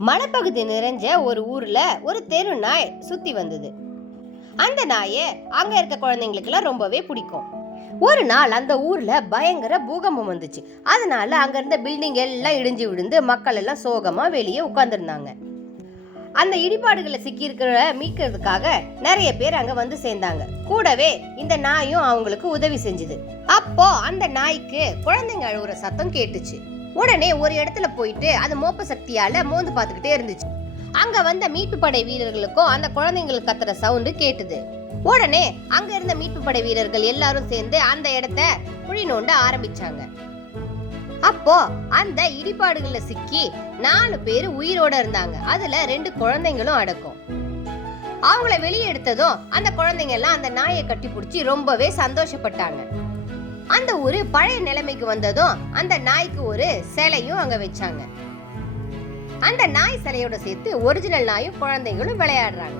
மலைப்பகுதி நிறைஞ்ச ஒரு ஊர்ல ஒரு தெரு நாய் சுத்தி வந்தது. அந்த நாயை அங்க இருக்க குழந்தைங்களுக்கெல்லாம் ரொம்பவே பிடிக்கும். ஒரு நாள் அந்த ஊர்ல பயங்கர பூகம்பம் வந்துச்சு. அதனால அங்க இருந்த பில்டிங் எல்லாம் இடிஞ்சு விழுந்து மக்கள் எல்லாம் சோகமா வெளியே உட்கார்ந்துருந்தாங்க. அந்த இடிபாடுகளை சிக்கி இருக்கிற மீட்கிறதுக்காக நிறைய பேர் அங்க வந்து சேர்ந்தாங்க. கூடவே இந்த நாயும் அவங்களுக்கு உதவி செஞ்சுது. அப்போ அந்த நாய்க்கு குழந்தைங்க அழுகுற சத்தம் கேட்டுச்சு. உடனே ஒரு இடத்துல போயிட்டு அது மோப்ப சக்தியால மோந்து பார்த்துக்கிட்டே இருந்துச்சு. அங்க வந்த மீட்பு படை வீரர்களுக்கும் அந்த குழந்தைங்களுக்கு கத்துற சவுண்டு கேட்டுது. உடனே அங்க இருந்த மீட்பு படை வீரர்கள் எல்லாரும் சேர்ந்து அந்த இடத்த குழி நோண்ட ஆரம்பிச்சாங்க. அப்போ அந்த இடிபாடுகள்ல சிக்கி 4 பேர் உயிரோட இருந்தாங்க. அதுல 2 குழந்தைங்களும் அடக்கும். அவங்கள வெளியே எடுத்ததும் அந்த குழந்தைங்க எல்லாம் அந்த நாயை கட்டி பிடிச்சி ரொம்பவே சந்தோஷப்பட்டாங்க. அந்த ஒரு பழைய நிலைமைக்கு வந்ததும் அந்த நாய்க்கு ஒரு சிலையும் அங்க வச்சாங்க. அந்த நாய் சிலையோட சேர்த்து ஒரிஜினல் நாயும் குழந்தைங்களும் விளையாடுறாங்க.